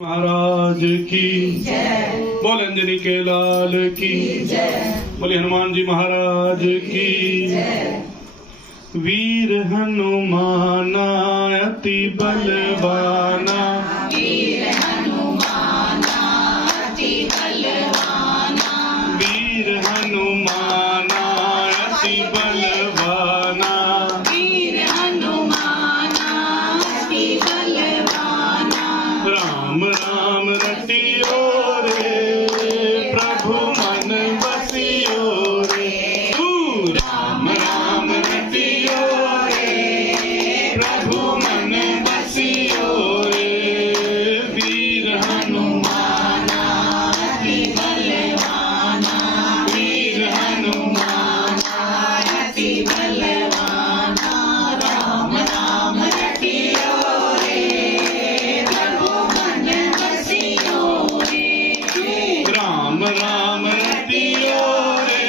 महाराज की जय। बोले अंजनी के लाल की जय। बोले हनुमान जी महाराज की जय। वीर हनुमाना अति बलवाना, वीर हनुमाना अति बलवाना, वीर हनुमाना अति बलवाना, वीर हनुमाना अति बलवाना। राम राम रटियो रे प्रभु मन बसियो रे, तू राम राम रटियो रे प्रभु मन बसियो रे। वीर हनुमाना अति बलवाना, वीर हनुमाना अति बलवाना। राम राम रटियो रे प्रभु मन बसियो रे, राम राम रटियो रे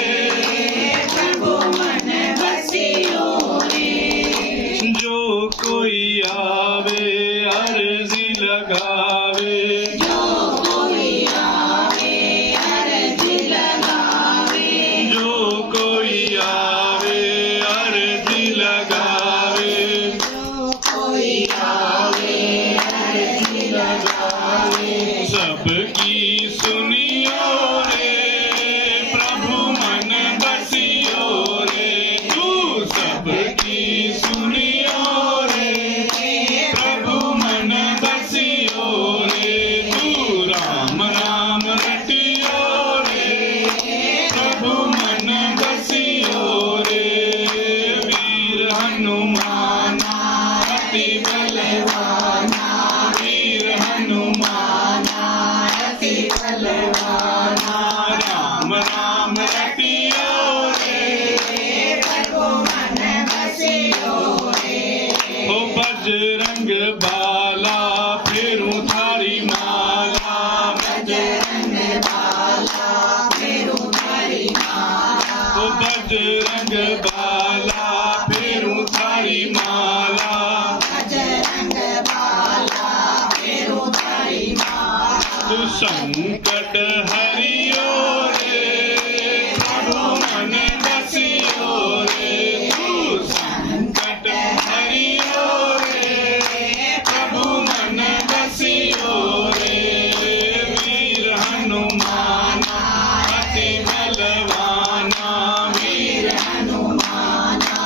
प्रभु मन बसियो रे। जो कोई आवे अर्जी लगावे, जो कोई आवे अर्जी लगावे, जो कोई आवे अर्जी लगावे, जो कोई आवे अर्जी लगावे। सबकी सुनियो रे प्रभु मन बसियो रे, तू सबकी सुनियो रे प्रभु मन बसियो रे। तू राम राम रटियो रे प्रभु मन बसियो रे। वीर हनुमाना अति बलवाना, वीर हनुमाना अति बलवाना। राम राम रटियो रे प्रभु मन बसियो रे। हो बजरंग बाला फेरू थारी माला, बजरंग बाला फेरू थारी माला, हो बजरंग बाला फेरू थारी माला, बजरंग बाला फेरू थारी माला। तू संकट हरियो रे प्रभु मन बसियो रे, तू संकट हरियो रे प्रभु मन बसियो रे। वीर हनुमाना अति बलवाना, वीर हनुमाना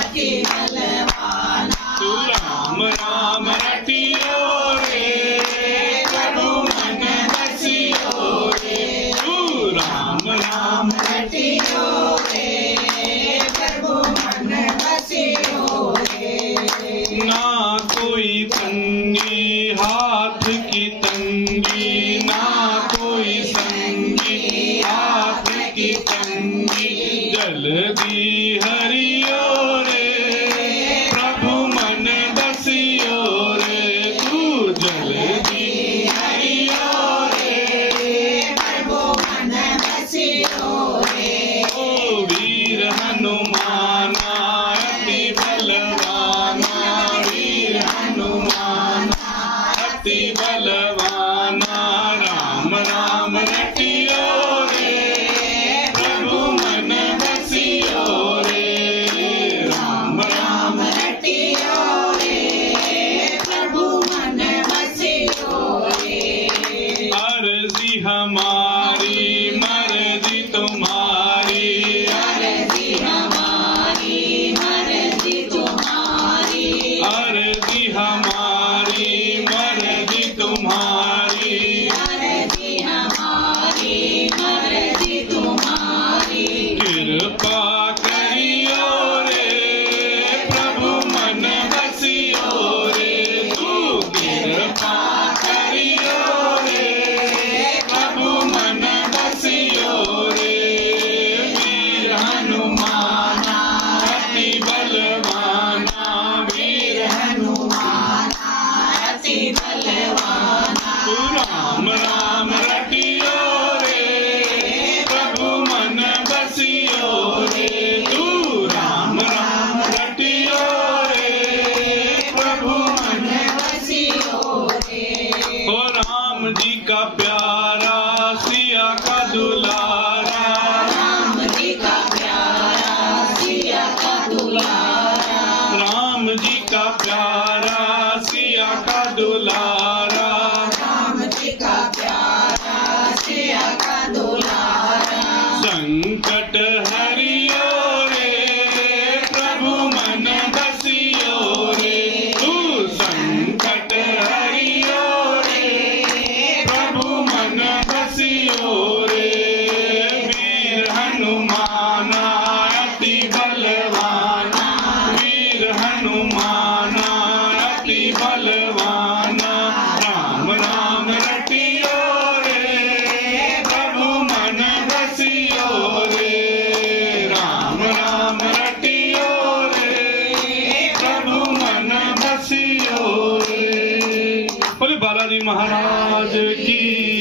अति बलवाना। तू राम राम रटियो रे प्रभु मन बसियो रे, तू राम राम रटियो रे प्रभु मन बसियो रे। ना कोई तंगी हाथ की तंगी, ना कोई संगी हाथ की तंगी, जल्दी हरियो रे प्रभु मन बसियो रे, तू जल्दी हरियो रे। प्रभु मन बसियो रे। ओ वीर हनुमाना अति बलवाना, वीर हनुमाना अति बलवाना। का प्यारा सिया का दुलारा राम जी का प्यारा सिया का दुलारा राम जी का प्यारा सिया का दुलारा राम जी का प्यारा सिया का दुलारा संकट हरियो रे प्रभु मन बसियो रे तू संकट हरियो रे प्रभु मन बसियो रे वीर हनुमाना अति बलवाना वीर हनुमाना अति बलवाना राम राम रटियो रे प्रभु मन बसियो रे राम राम रटियो रे प्रभु मन बसियो रे बोले बालाजी महाराज की